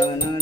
ತನ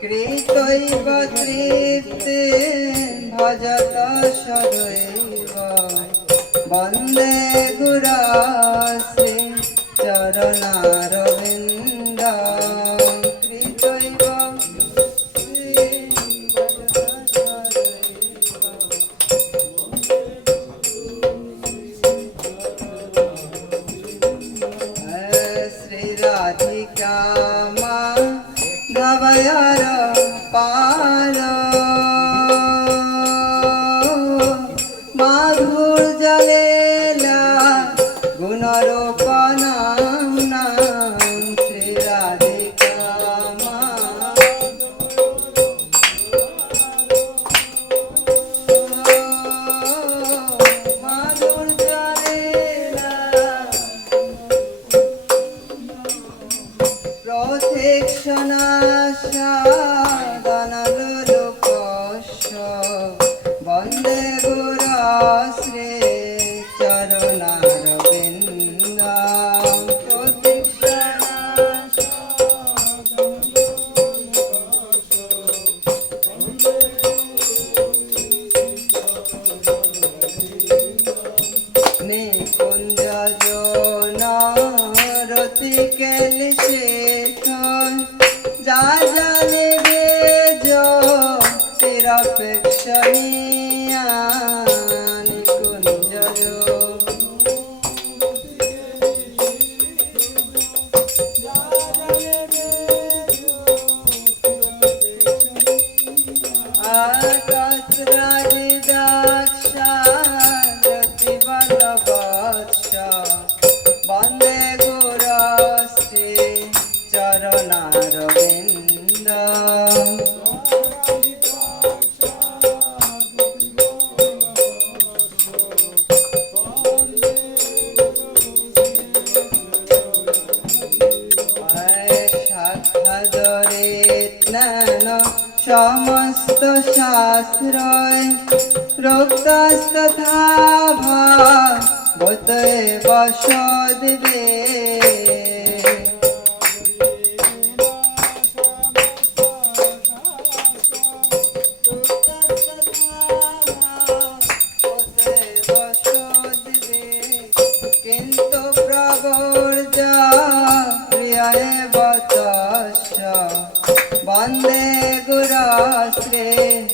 কৃতৈব তৃপ্তে ভজত সদৈব বন্দে গুরাসে চরণারবিন্দ বন্দে গুরাশ্রী চরণারবিন্দ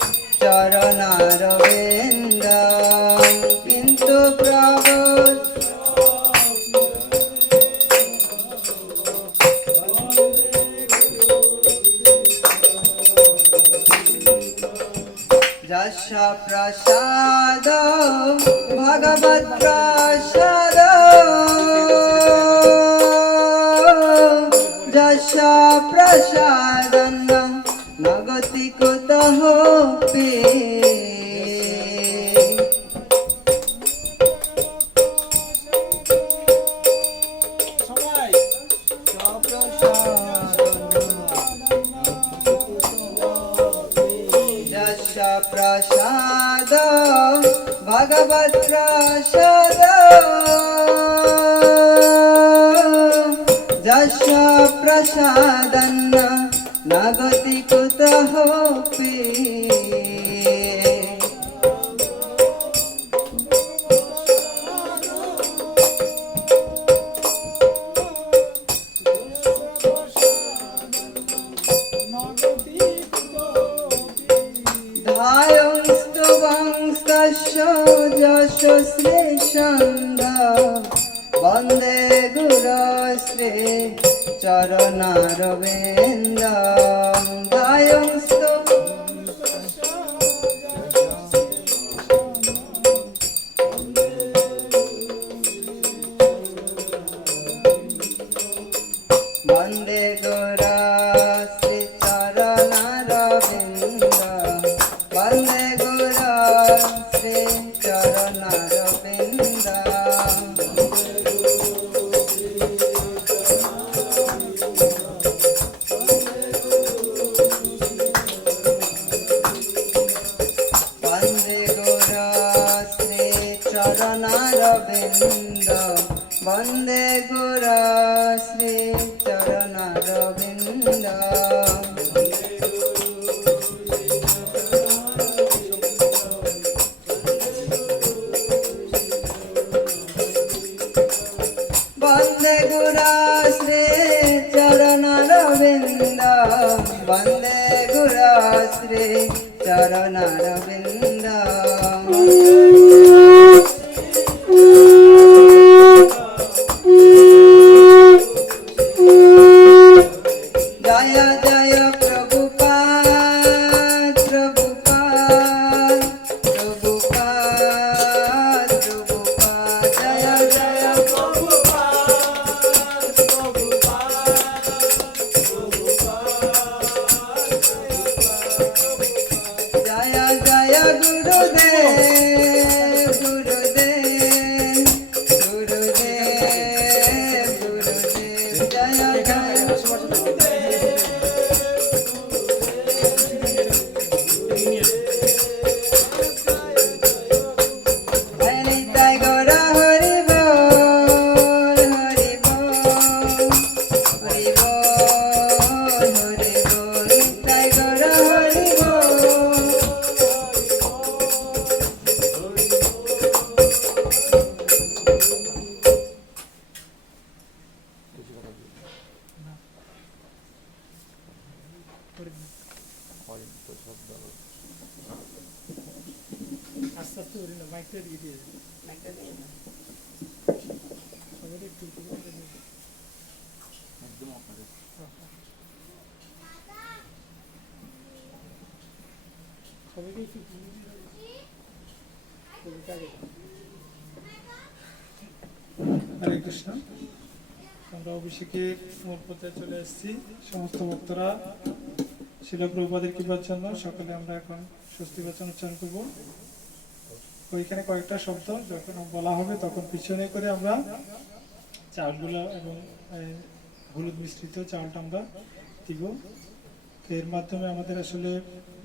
प्रसादन्न नगति भवति চরণারবিন্দ পর্যায়ে চলে এসেছি। সমস্ত ভক্তরা, শিল প্রভুপাদের কৃপার জন্য সকালে আমরা এখন স্বস্তি বচন উচ্চারণ করব। ওইখানে কয়েকটা শব্দ, যখন বলা হবে তখন পিছনে করে আমরা চালগুলো এবং হলুদ মিশ্রিত চালটা আমরা দিব। এর মাধ্যমে আমাদের আসলে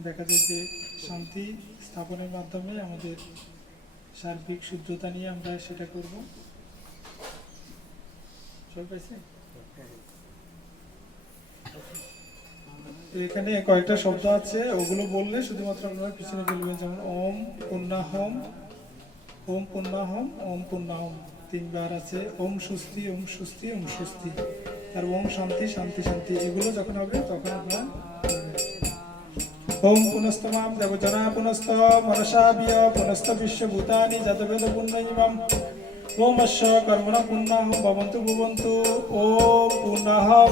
দেখা যায় যে শান্তি স্থাপনের মাধ্যমে আমাদের সার্বিক শুদ্ধতা নিয়ে আমরা সেটা করব। চল পাইছে? এখানে কয়েকটা শব্দ আছে, ওগুলো বললে শুধুমাত্র আপনারা পিছনে বলবেন, যেমন ওম পুণ্যাহম ওম পুণ্যাহম ওম পুণ্যাহম। তিনবার আছে, ওম সুস্তি ওম সুস্তি ওম সুস্তি আর ওম শান্তি শান্তি শান্তি। এগুলো যখন হবে, তখন আপনারা ওম পুনস্তমাম দেবজনা পুনস্ত মনসাবিয় পুনস্ত বিশ্বভূতানি যতবেদ পুণ্যইমাম ওম অশ্ব কর্মণ পুণ্যাহম, ভবন্তু ভবন্তু। ওম পুণ্যাহম।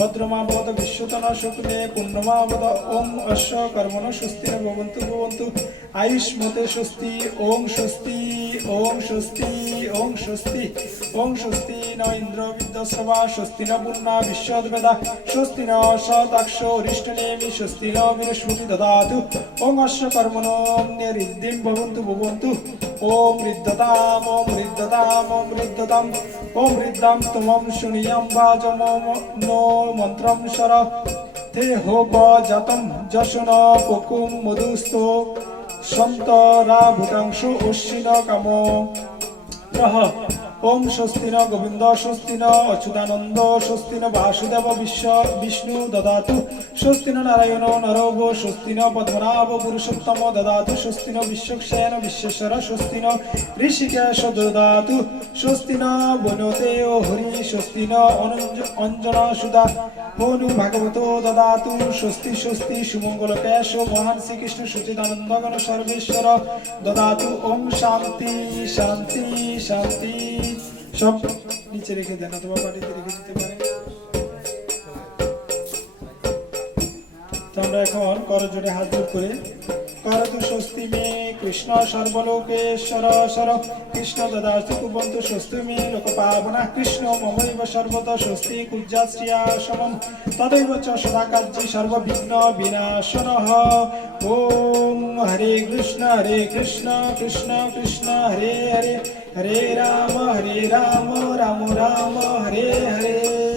ভদ্রমা বদ বিশ্বতন শকুনে পুণ্যমা বদ ওম অশ্ব কর্মণ স্বস্তির ভবন্তু ভবন্তু। আয়ুষ্মতে স্বস্তি, ওম স্বস্তি ওম স্বস্তি ওম স্বস্তি। ওম স্বস্তি ন ইন্দ্র বিদ্যস্রবা স্বস্তি ন পুণ্যা বিশ্বদ্বেদা, স্বস্তি ন শতাক্ষ অরিষ্টনেমি স্বস্তি ন বৃহস্পতি দদাতু। ওম অশ্ব কর্মণ ঋদ্ধিম ভবন্তু ভবন্তু। ওম ঋদ্ধতাম ওম ঋদ্ধতাম ওম ঋদ্ধতাম ওম ঋদ্ধাম তুমম শুনিয়ম বাজম, নো মন্ত্রম স্বর। তে হোপ জাতম যশন পকুম মধুস্তো সন্তরা ওম স্বস্তি ন গোবিন্দ স্বস্তি ন অচ্যুতানন্দ স্বস্তি ন বাসুদেব বিশ্ব বিষ্ণু দদাতু স্বস্তি ন নারায়ণ নরব স্বস্তি ন পদ্মনাভ পুরুষোত্তম দদাতু স্বস্তি ন বিশ্বক্ষেন বিশ্বেশ্বর স্বস্তি ন ঋষিকেশ দদাতু স্বস্তি ন বনতে ও হরি স্বস্তি ন অঞ্জনা সুদা হনু ভাগবত দদাতু, স্বস্তি স্বস্তি সুমঙ্গল কেশ, মহান শ্রীকৃষ্ণ সচিদানন্দগণ সর্বেশ্বর দদাতু, ওম শান্তি শান্তি শান্তি। সব নিচে রেখে দেন অথবা পাটিতে রেখে দিতে পারেন। তো আমরা এখন করজোড়ে হাত জোড় করে করতু স্বস্তি মে, কৃষ্ণ সর্বলোকেশ্বর সর। কৃষ্ণ দদাস্তু কুবন্তু স্বস্তি মে লোকপাবনা কৃষ্ণ মমৈব সর্বত স্বস্তি কুজ্জা শ্রিয়াসমম তদৈব চ সদা কার্যে সর্ববিঘ্ন বিনাশনঃ ওম হরে কৃষ্ণ হরে কৃষ্ণ কৃষ্ণ কৃষ্ণ, হরে হরে। হরে রাম হরে রাম রাম রাম, হরে হরে।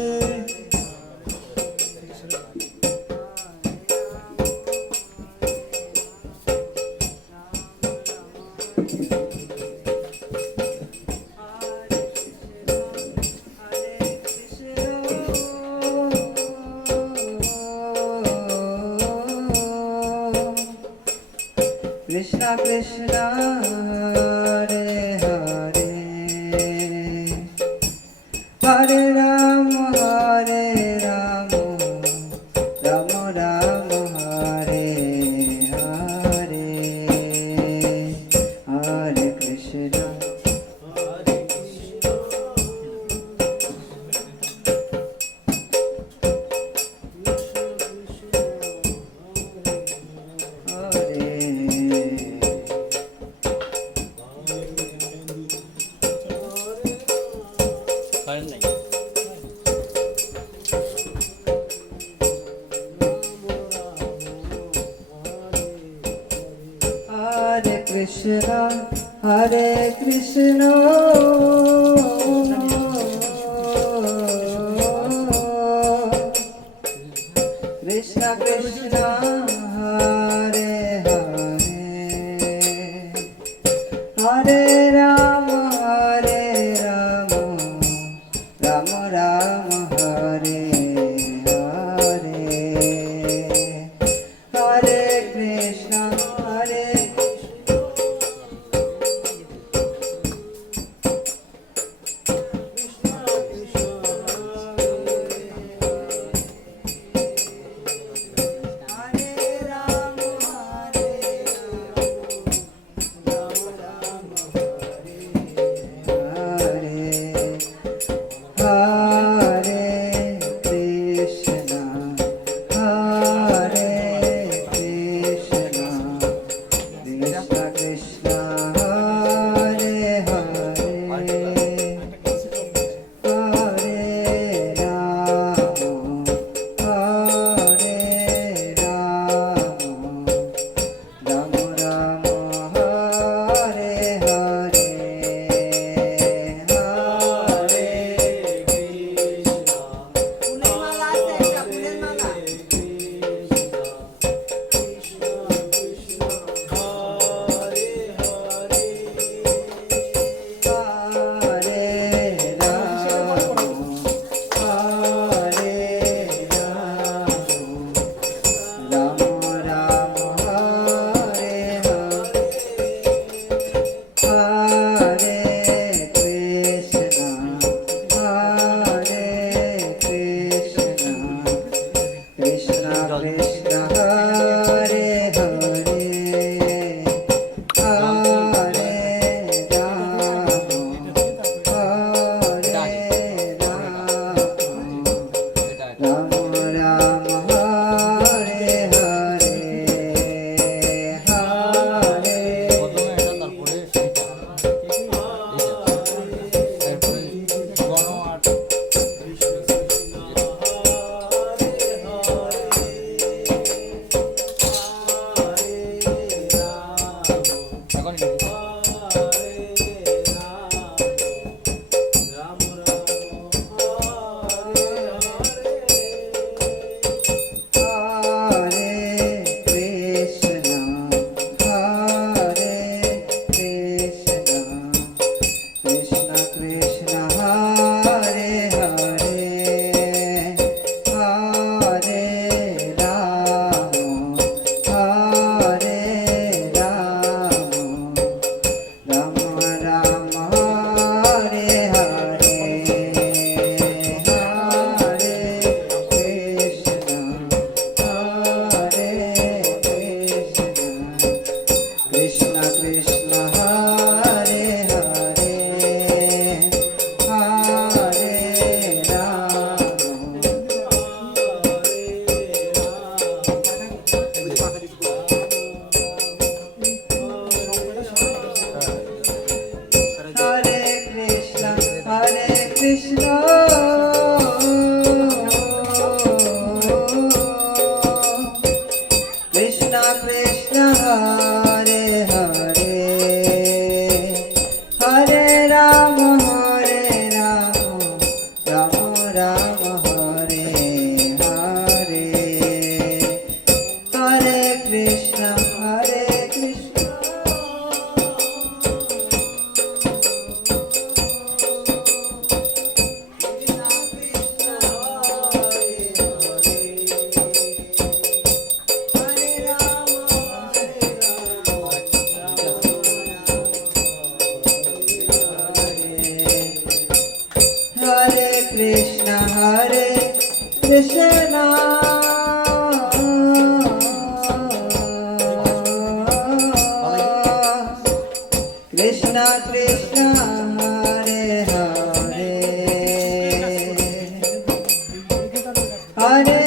Hare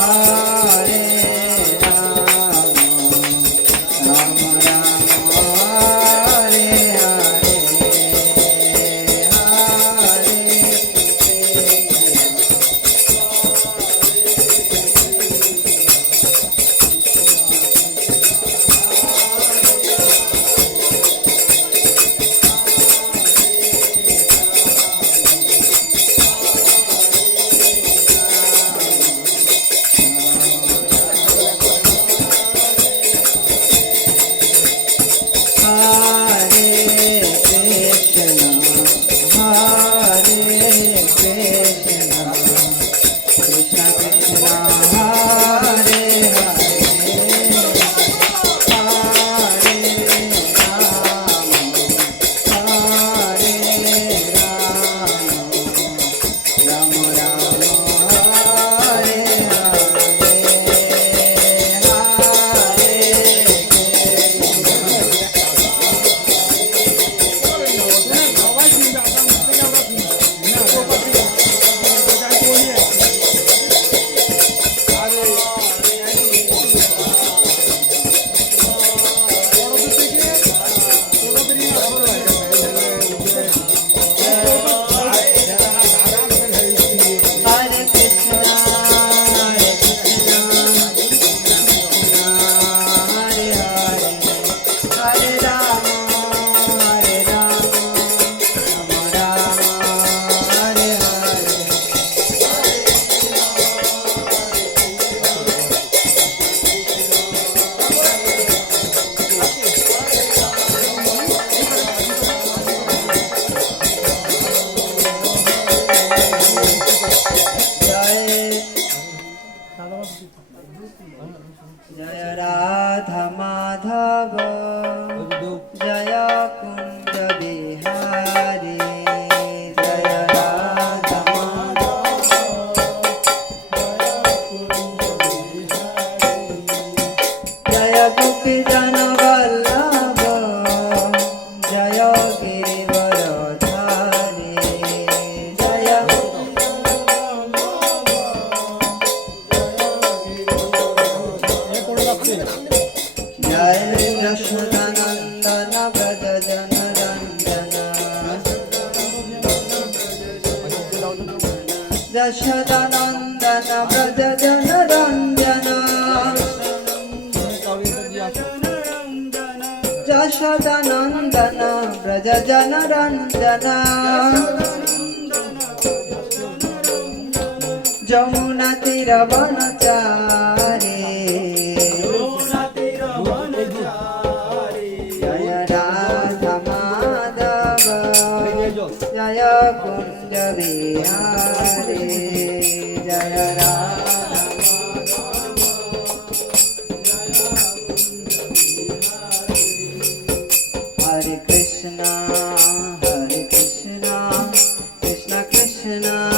हमारे যশোদানন্দন ব্রজ জন রঞ্জন যশোদানন্দন ব্রজ জন রঞ্জন যমুনা তীরবন চা কৃষ্ণ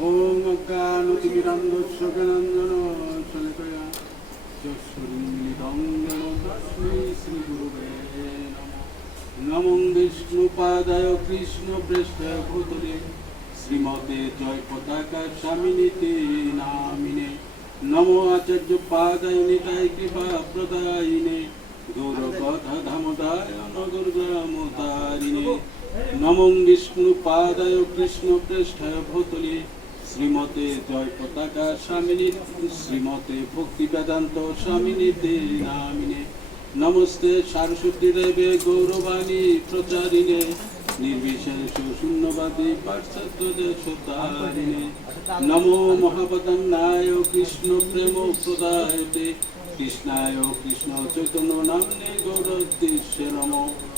ওম অজ্ঞানতিমিরন্ধস্য জ্ঞানাঞ্জন বিষ্ণুপাদায় কৃষ্ণপৃষ্ঠায় ভূতলে। শ্রীমতে জয় পতাকা স্বামিনীতে নামিনে। নমো আচার্য পাদায় নিতায় কৃপা প্রদায়িনে। গৌরকথা ধামদায় নগর নমো বিষ্ণু পাদায় কৃষ্ণ পৃষ্ঠায় ভূতলে। শ্রীমতে জয় পতাকা স্বামিনী শ্রীমতে ভক্তি বেদান্ত স্বামিনীতে নামিনে। নমস্তে, সারস্বতী দেবে গৌরবাণী প্রচারিণে। নির্বিশেষ শূন্যবাদী পাশ্চাত্য নমো মহাপদন্নায় কৃষ্ণ প্রেম প্রদায়তে। কৃষ্ণায় কৃষ্ণ চৈতন্য নামনে গৌরদ্দেশ্যে নমো।